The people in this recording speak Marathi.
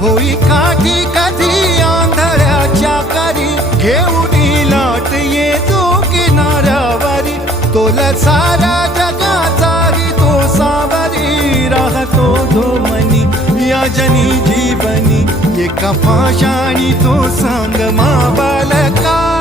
होई काठी कधी आंधळ्याच्या करी, घेऊन लाट येतो किनाऱ्यावरी, तोला सारा जगाचाही तो सावरी, राहतो तो मनी या जनी जीवनी, एका पाशाणी तो सांग मा बालका.